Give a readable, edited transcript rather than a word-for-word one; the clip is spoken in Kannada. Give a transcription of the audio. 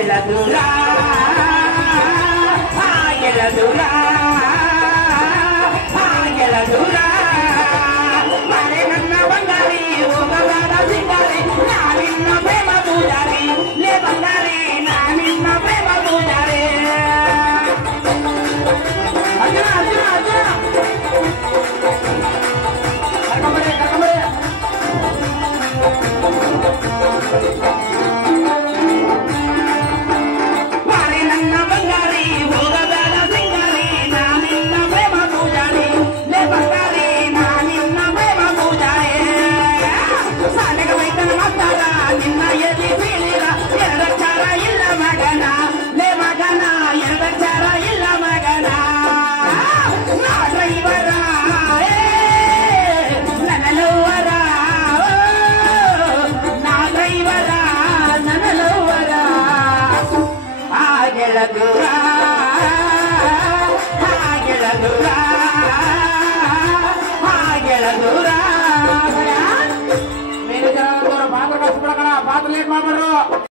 ಗೆಳದುರ ಗೆಳದುರ ಗೆಳದುರ ಮನೆ ನನ್ನ ಬಂಗಾರಿ ಹೋಗಲಾರ ಸಿಂಗಾರಿ ನಾನಿನ್ನ ಪ್ರೇಮ ಪೂಜಾರಿ ಲೇ ಬಂಗಾರಿ ನಾನಿನ್ನ ಪ್ರೇಮ ಪೂಜಾರಿ ಅಜ್ಜ ಅಜ್ಜ ಅಜ್ಜ ಕರ್ಕೊಂಬರೆ ಕರ್ಕೊಂಬರೆ ಮಾರಿ ನನ್ನ ಬಂಗಾರಿ ಹೋಗಬೇಡ ಸಿಂಗಾರಿ ನಾನಿನ್ನ ಪ್ರೇಮ ಪೂಜಾರಿ ಲೇ ಬಂಗಾರಿ ನಾನಿನ್ನ ಪ್ರೇಮ ಪೂಜಾರಿ ಸಾಲೆಗ ವೈತನ ಮಾತಾಡ ನಿನ್ನ ಎಲ್ಲಿ ಬೀಳಿರ ಎರಡಕ್ಷರ ಇಲ್ಲ ಮಗನ ಲೇ ಮಗನ ಎರಡಕ್ಷರ ಇಲ್ಲ ಮಗನ ನಾ ಡ್ರೈವರ ನನ್ನ ಲವ್ವರ ನಾ ಡ್ರೈವರ ನನ್ನ ಲವ್ವರ ಗೆಳದುರ ಗೆಳದುರ